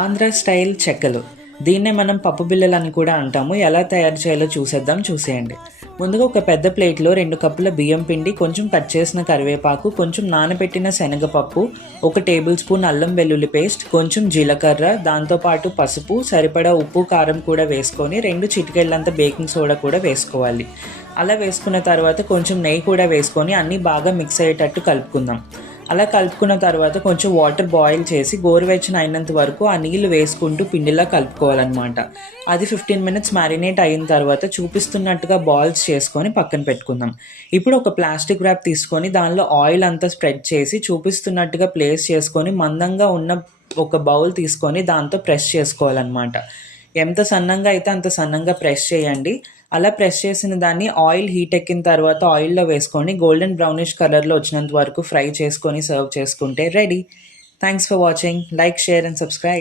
Andhra style చెక్కలు. దీన్నే మనం పప్పు బిళ్ళలని కూడా అంటాము. ఎలా తయారు చేయాలో చూసేయండి. ముందుగా ఒక పెద్ద ప్లేట్లో 2 కప్పుల బియ్యం పిండి, కొంచెం కట్ చేసిన కరివేపాకు, కొంచెం నానబెట్టిన శనగపప్పు, 1 టేబుల్ స్పూన్ అల్లం వెల్లుల్లి పేస్ట్, కొంచెం జీలకర్ర, దాంతోపాటు పసుపు, సరిపడా ఉప్పు కారం కూడా వేసుకొని 2 చిటికెళ్ళంత బేకింగ్ సోడా కూడా వేసుకోవాలి. అలా వేసుకున్న తర్వాత కొంచెం నెయ్యి కూడా వేసుకొని అన్నీ బాగా మిక్స్ అయ్యేటట్టు కలుపుకుందాం. అలా కలుపుకున్న తర్వాత కొంచెం వాటర్ బాయిల్ చేసి గోరువెచ్చన అయినంత వరకు ఆ నీళ్లు వేసుకుంటూ పిండిలా కలుపుకోవాలన్నమాట. అది 15 మినిట్స్ మ్యారినేట్ అయిన తర్వాత చూపిస్తున్నట్టుగా బాల్స్ చేసుకొని పక్కన పెట్టుకుందాం. ఇప్పుడు ఒక ప్లాస్టిక్ ర్యాప్ తీసుకొని దానిలో ఆయిల్ అంతా స్ప్రెడ్ చేసి చూపిస్తున్నట్టుగా ప్లేస్ చేసుకొని మందంగా ఉన్న ఒక బౌల్ తీసుకొని దాంతో ప్రెస్ చేసుకోవాలన్నమాట. ఎంత సన్నంగా అయితే అంత సన్నంగా ప్రెస్ చేయండి. అలా ప్రెస్ చేసిన దాన్ని ఆయిల్ హీట్ ఎక్కిన తర్వాత ఆయిల్‌లో వేసుకొని గోల్డెన్ బ్రౌనిష్ కలర్‌లో వచ్చినంత వరకు ఫ్రై చేసుకొని సర్వ్ చేసుకుంటే ready. Thanks for watching. Like, share and subscribe.